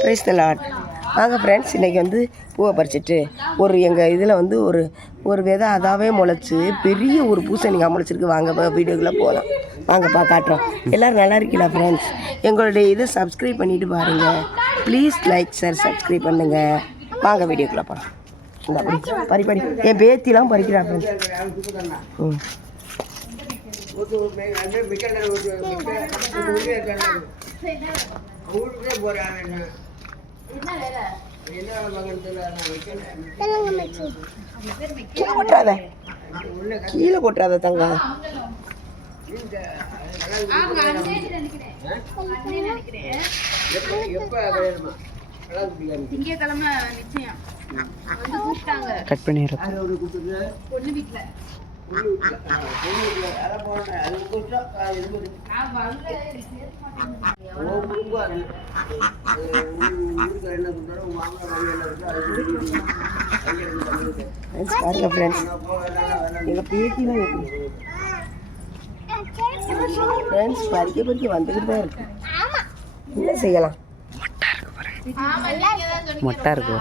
Price the Lord வாங்க friends இன்றைக்கி வந்து பூவை பறிச்சிட்டு ஒரு எங்கள் இதில் வந்து ஒரு ஒரு விதை அதாவே முளைச்சி பெரிய ஒரு பூசணிக்காய் முளைச்சிருக்கு வாங்க வீடியோக்குள்ளே போகலாம் வாங்கப்பா காட்டுறோம். எல்லோரும் நல்லா இருக்கீங்களா ஃப்ரெண்ட்ஸ் எங்களுடைய இதை சப்ஸ்கிரைப் பண்ணிட்டு பாருங்கள் ப்ளீஸ் லைக் சார் சப்ஸ்கிரைப் பண்ணுங்கள் வாங்க வீடியோக்குள்ளே போகலாம் பறி பறி. என் பேத்திலாம் பறிக்கிறா ஃப்ரெண்ட்ஸ் ம். கீழே கொட்டாத கீழே கொட்டாத தங்க. திங்கக்கிழமை நிச்சயம். வந்து கூப்பிட்டாங்க. கட் பண்ணிடுறேன். பொண்ணு வீட்டுல பாருங்க ஃப்ரெண்ட்ஸ் எங்கள் எப்படி ஃப்ரெண்ட்ஸ் பறிக்க பறிக்க வந்துக்கிட்டு தான் இருக்கு. என்ன செய்யலாம் ஆமா நீங்க தான் சொன்னீங்க மொட்டா இருக்கு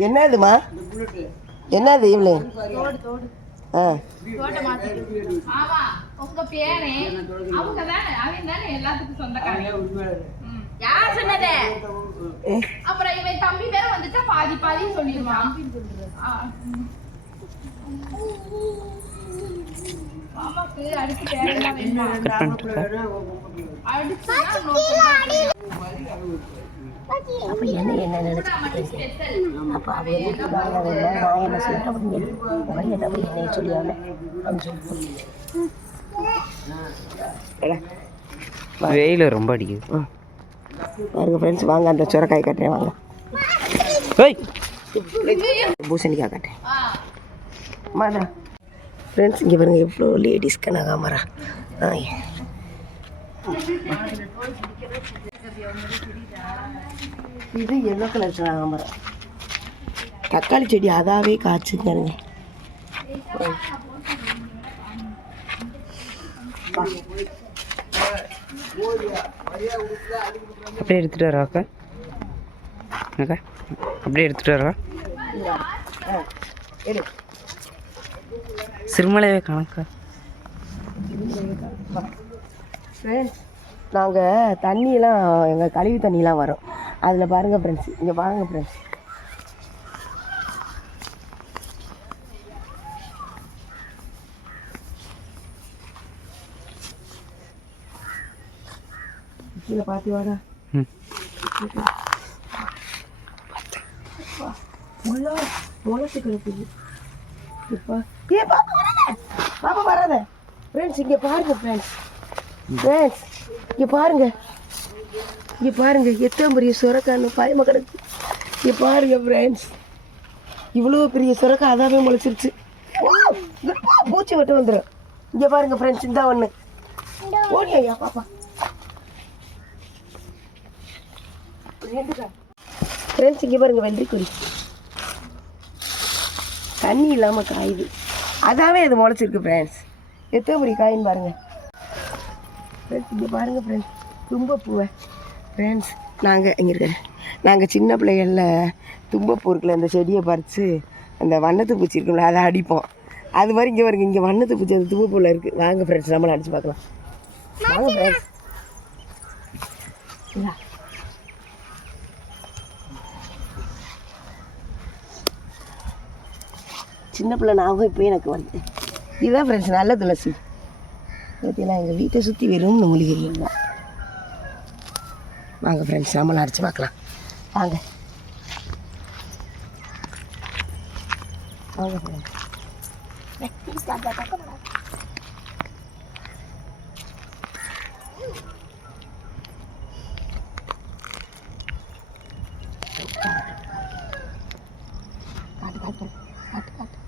என்னதுமா? என்னது இவ்வளோ தோடு தோடு. ஆ. உங்க பேரே? அவங்க தானே அவன் தானே எல்லாத்துக்கும் சொந்தக்காரன் ம். யார் சொன்னது? அப்புறம் இவன் தம்பி பேர வந்துட்டா பாதி பாதி சொல்லிடுவான். மாமாக்கு அடுத்து வேணுமா? அடுத்து அப்போ என்ன என்ன நினச்சி அப்போ அவ என்ன நான் என்ன சொல்லிட்டேன் அப்படின்னு அவன் என்ன என்னைய சொல்லியால அப்படின்னு சொல்லி எடா, வெயில் ரொம்ப அடிக்குது. பாருங்க ஃப்ரெண்ட்ஸ் வாங்க அந்த சுரக்காய் கட்டுறேன் வாங்க. பூசணிக்காய் கட்டுறேன். மாதா ஃப்ரெண்ட்ஸ் இங்கே பாருங்க எவ்வளோ லேடிஸ் கனகாமரா ஆ இது எல்லோ கலர் கனகாமரம் தக்காளி செடி அதாவே காய்ச்சுங்க அப்படியே எடுத்துகிட்டு வரவா அக்கா. அக்கா அப்படியே எடுத்துகிட்டு வரவா சிறுமலையே கணக்கா நாங்கள் தண்ணியெல்லாம் எங்கள் கழிவு தண்ணியெலாம் வரும். அதில் பாருங்கள் ஃப்ரெண்ட்ஸ் இங்கே பாருங்கள் ஃப்ரெண்ட்ஸ் கீழே பார்த்து வாடா. உள்ள முளைச்சு கிடக்குது. இப்போ. ஏ பாப்பா வராத. பாப்பா வராத. ஃப்ரெண்ட்ஸ் இங்கே பாருங்க ஃப்ரெண்ட்ஸ் ஃப்ரெண்ட்ஸ் இங்கே பாருங்க. இங்கே பாருங்க எத்தனை பெரிய சுரக்கான்னு பயமா கிடக்கு இங்கே பாருங்க ஃப்ரெண்ட்ஸ் இவ்வளோ பெரிய சுரக்கா அதாவே முளைச்சிருச்சு. பூச்சி விட்டு வந்துடும் இங்கே பாருங்க ஃப்ரெண்ட்ஸ் இந்த ஒன்று ஓடியா பாப்பா. ஃப்ரெண்ட்ஸ் இங்கே பாருங்க வெள்ளரிக்குடி தண்ணி இல்லாமல் காயுது. அதாவே இது முளைச்சிருக்கு ஃப்ரெண்ட்ஸ் எத்தனை பெரிய காயின்னு பாருங்க. ஃப்ரெண்ட்ஸ் இங்கே பாருங்க ஃப்ரெண்ட்ஸ் தும்பப்பூவை ஃப்ரெண்ட்ஸ் நாங்கள் இங்கே இருக்க நாங்கள் சின்ன பிள்ளைகளில் தும்பப்பூ இருக்குல்ல அந்த செடியை பறித்து அந்த வண்ணத்து பூச்சி இருக்குல்ல அதை அடிப்போம். அது மாதிரி இங்கே பாருங்க இங்கே வண்ணத்து பூச்சி அந்த தும்பப்பூவில் இருக்குது வாங்க ஃப்ரெண்ட்ஸ் நம்மளை அடிச்சு பார்க்கலாம். வாங்க ஃப்ரெண்ட்ஸ் சின்ன பிள்ளை ஞாபகம் இப்போ எனக்கு வந்து. இதுதான் ஃப்ரெண்ட்ஸ் நல்ல துளசி. பார்த்தீங்களா எங்கள் வீட்டை சுற்றி வெறும் மூலிகைகள் தான் வாங்க ஃப்ரெண்ட்ஸ் நம்மளும் அடிச்சு பார்க்கலாம். வாங்க. வாங்க ஃப்ரெண்ட்ஸ் காட்டு காட்டு காட்டு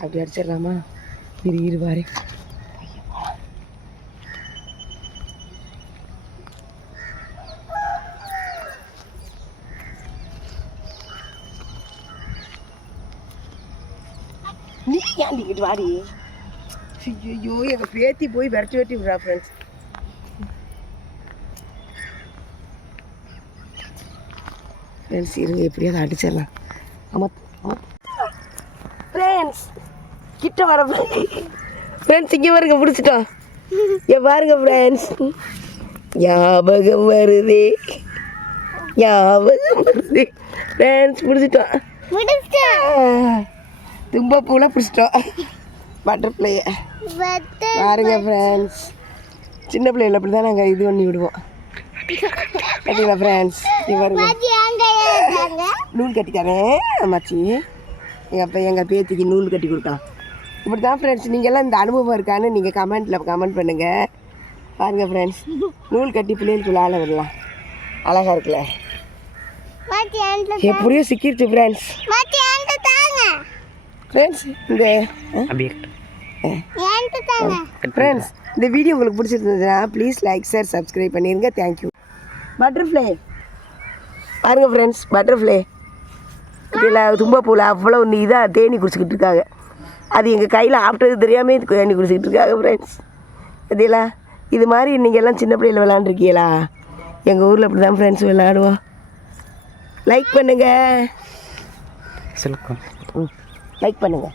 அப்படி அடிச்சிடலாமா? இரு இரு நீ ஏன் இங்கிட்டு வாடி? ஐயோ எங்கள் பேத்தி போய் விரட்டி வெட்டி விடுறா ஃப்ரெண்ட்ஸ் ஃப்ரெண்ட்ஸ் இருங்க எப்படியாவது அடிச்சிடலாம். ஆமா ஆமா ஃப்ரெண்ட்ஸ் கிட்ட வர ஃப்ரெண்ட்ஸ் இங்கே பாருங்க பிடிச்சிட்டோம் ஏ பாருங்க ஃப்ரெண்ட்ஸ் ஞாபகம் வருதே. ஞாபகம் வருதே. ஃப்ரெண்ட்ஸ் பிடிச்சிட்டோம் தும்ப பூவில் பிடிச்சிட்டோம் பட்டர்ஃப்ளையை பாருங்க ஃப்ரெண்ட்ஸ் சின்ன பிள்ளைகள் அப்படி தான் நாங்கள் இது பண்ணி விடுவோம். பார்த்தீங்களா ஃப்ரெண்ட்ஸ் பாருங்க. நூல் கட்டி தரேன் மச்சி எங்கள் அப்பா எங்கள் பேத்திக்கு நூல் கட்டி கொடுக்கலாம் இப்படி தான் ஃப்ரெண்ட்ஸ் நீங்கள்லாம் இந்த அனுபவம் இருக்கான்னு நீங்கள் கமெண்ட்டில் கமெண்ட் பண்ணுங்கள் பாருங்கள் ஃப்ரெண்ட்ஸ் நூல் கட்டி பிள்ளைகளுக்கு விளாட விடலாம். அழகாக இருக்குல்ல. எப்படியோ சிக்கிடுச்சு ஃப்ரெண்ட்ஸ் ஃப்ரெண்ட்ஸ் இந்த ஃப்ரெண்ட்ஸ் இந்த வீடியோ உங்களுக்கு பிடிச்சிருந்ததுன்னா ப்ளீஸ் லைக் ஷேர் சப்ஸ்கிரைப் பண்ணிடுங்க தேங்க்யூ பட்டர்ஃப்ளை பாருங்கள் ஃப்ரெண்ட்ஸ் பட்டர்ஃப்ளை இதில் தும்பப்பூவில் அவ்வளோ இதாக தேனி குடிச்சிக்கிட்டு இருக்காங்க. அது எங்கள் கையில் ஆப்டது தெரியாமல் தேனி குடிச்சிக்கிட்டு இருக்காங்க ஃப்ரெண்ட்ஸ் இதில் இது மாதிரி நீங்கள் எல்லாம் சின்ன பிள்ளைகள் விளாண்டுருக்கீங்களா எங்கள் ஊரில் அப்படி தான் ஃப்ரெண்ட்ஸ் விளாடுவோம் லைக் பண்ணுங்கள் சொல்லுக்கா லைக் பண்ணுங்கள்